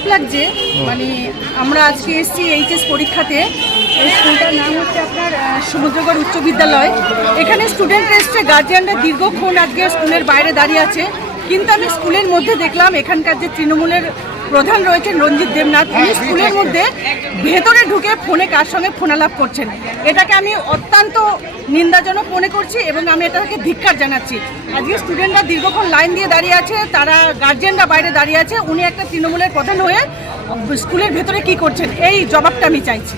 খারাপ লাগছে। মানে আমরা আজকে এসেছি এইচএস পরীক্ষাতে। এই স্কুলটার নাম হচ্ছে আপনার সমুদ্রগড় উচ্চ বিদ্যালয়। এখানে স্টুডেন্ট এসছে, গার্জিয়ানরা দীর্ঘক্ষণ আজকে স্কুলের বাইরে দাঁড়িয়ে আছে। কিন্তু আমি স্কুলের মধ্যে দেখলাম এখানকার যে তৃণমূলের প্রধান রয়েছেন রঞ্জিত দেবনাথ, উনি স্কুলের মধ্যে ভেতরে ঢুকে ফোনে কার সঙ্গে ফোনালাপ করছেন। এটাকে আমি অত্যন্ত নিন্দাজনক মনে করছি এবং আমি এটাকে ধিক্কার জানাচ্ছি। আজকে স্টুডেন্টরা দীর্ঘক্ষণ লাইন দিয়ে দাঁড়িয়ে আছে, তারা গার্জিয়ানরা বাইরে দাঁড়িয়ে আছে, উনি একটা তৃণমূলের প্রধান হয়ে স্কুলের ভেতরে কি করছেন এই জবাবটা আমি চাইছি।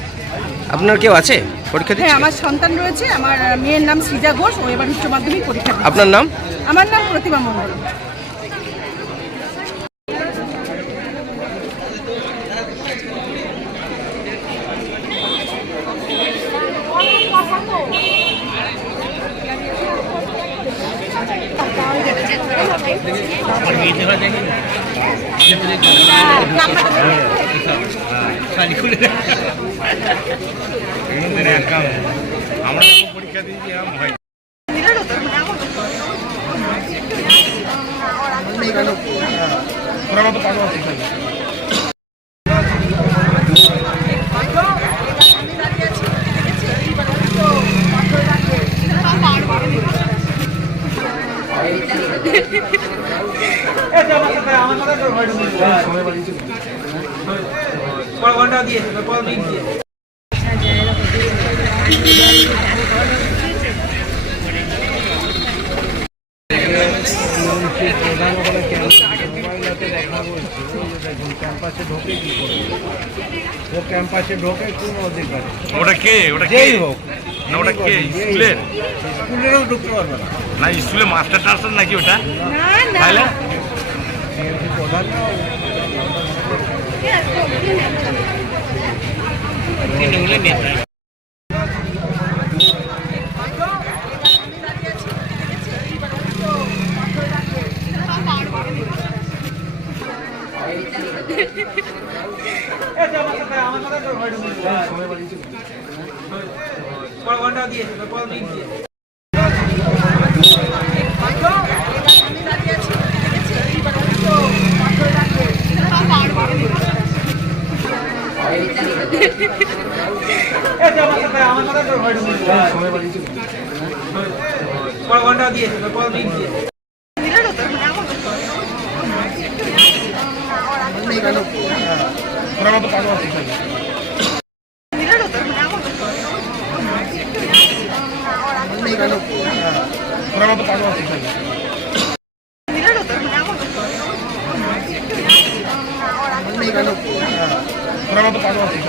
আপনার কেউ আছে পরীক্ষা দিচ্ছে? হ্যাঁ, আমার সন্তান রয়েছে। আমার মেয়ের নাম সৃজা ঘোষ, ও এবার উচ্চ মাধ্যমিক পরীক্ষা দিচ্ছে। আপনার নাম? আমার নাম প্রতিমা মণ্ডল। আমরা পরীক্ষা দিয়েছি হয় ওরা মতো পাগল আছে। ঘন্টা দিয়েছে প্রধান দেখা বলছি দেখুন ক্যাম্পাসে ঢোকে কি করে, ও ক্যাম্পাসে ঢোকে কোন অধিকার? ওটা কে? ওটা যেই হোক না, ওটা কে? স্কুলের? স্কুলেরও ঢুকতে পারবে না। না স্কুলে মাস্টার টাস্টার নাকি ওটা? তাহলে প্রধান নেতা। ঘন্টা দিয়েছে ঘন্টা দিয়েছে ওরা মতো পাগল আছে। ওরা মতো পাগল আছে। ওরা মতো পাগল আছে।